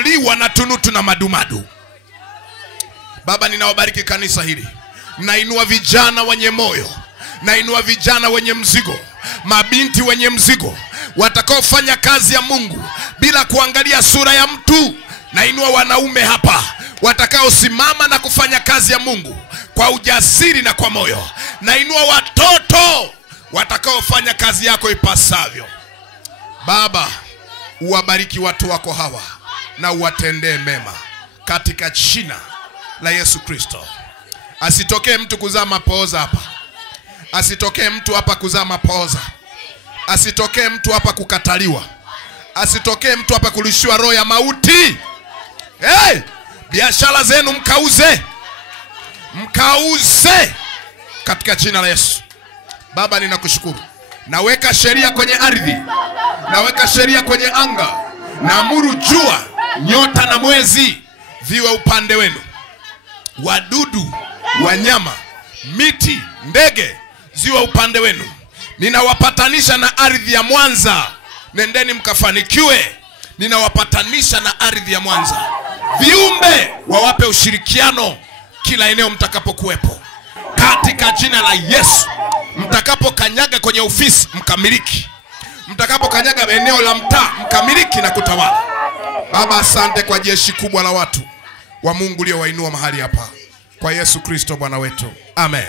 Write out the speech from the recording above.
wanaoliwa na tunutu na madumadu. Baba, ninawabariki kanisa hili. Nainua vijana wenye moyo, nainua vijana wenye mzigo, mabinti wenye mzigo, watakaofanya kazi ya Mungu bila kuangalia sura ya mtu. Nainua wanaume hapa watakaosimama na kufanya kazi ya Mungu kwa ujasiri na kwa moyo. Nainua watoto watakaofanya kazi yako ipasavyo. Baba, uwabariki watu wako hawa na uwatendee mema katika jina la Yesu Kristo. Asitokee mtu kuzaa mapooza hapa. Asitokee mtu hapa kuzaa mapooza. Asitokee mtu hapa kukataliwa. Asitokee mtu hapa kulishiwa roho ya mauti. Biashara zenu mkauze. Mkauze katika jina la Yesu. Baba, ninakushukuru. Naweka sheria kwenye ardhi. Naweka sheria kwenye anga. Naamuru jua, nyota na mwezi viwe upande wenu. Wadudu, wanyama, miti, ndege ziwe upande wenu. Ninawapatanisha na ardhi ya Mwanza. Nendeni mkafanikiwe. Ninawapatanisha na ardhi ya Mwanza. Viumbe wawape ushirikiano kila eneo mtakapokuwepo. Katika jina la Yesu. Mtakapokanyaga kwenye ofisi mkamiliki. Mtakapokanyaga eneo la mtaa mkamiliki na kutawala. Baba, asante kwa jeshi kubwa la watu wa Mungu uliowainua mahali hapa. Kwa Yesu Kristo Bwana wetu. Amen.